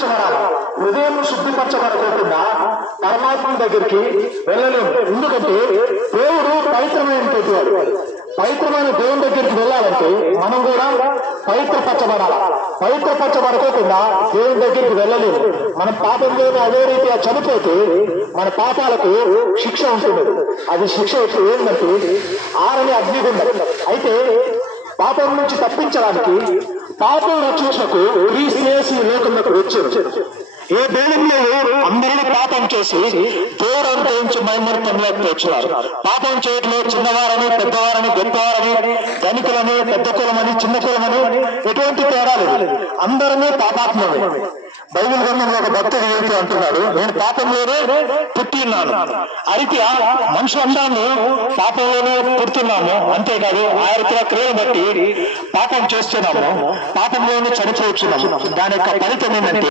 శుద్ధిపరచబడాలి. హృదయం శుద్ధిపరచబడకుండా పరమాత్మ దగ్గరికి వెళ్ళలేము. ఎందుకంటే దేవుడు పవిత్రమైనటువంటి వాడు. పవిత్రమైన దేవుని దగ్గరికి వెళ్ళాలంటే మనం కూడా పవిత్రపరచబడాలి. పవిత్రపరచబడకోకుండా దేవుని దగ్గరికి వెళ్ళలేము. మనం పాపంలోనే అదే రీతిగా చనిపోతే మన పాపాలకు శిక్ష ఉంటుంది. అది శిక్ష ఏంటంటే ఆరని అగ్నిగుండం. అయితే పాపం నుంచి తప్పించడానికి పాపం రక్షణకు క్రీస్తు ఈ లోకంలోకి వచ్చారు. ఏ దేవుళ్ళు అందరినీ పాపం చేసి దేవుడు అనుగ్రహించి మహిమర్తంలోకి వచ్చారు. పాపం చేయట్లో చిన్నవారని, పెద్దవారని, గొప్పవారని, ధనికులని, పెద్ద కులమని, చిన్న కులమని ఎటువంటి తేడా లేదు. అందరమే పాపాత్మమే. బైబిల్ గ్రంథంలో ఒక భక్తుడు ఏమిటి అంటున్నాడు, నేను పాపంలోనే పుట్టిన్నాను. అయితే మనుషులందరూ పాపంలోనే పుడుతున్నాము. అంతేకాదు ఆయన క్రియలు బట్టి పాపం చేస్తున్నాము, పాపంలోనే చనిపోతున్నాము. దాని యొక్క ఫలితం ఏంటంటే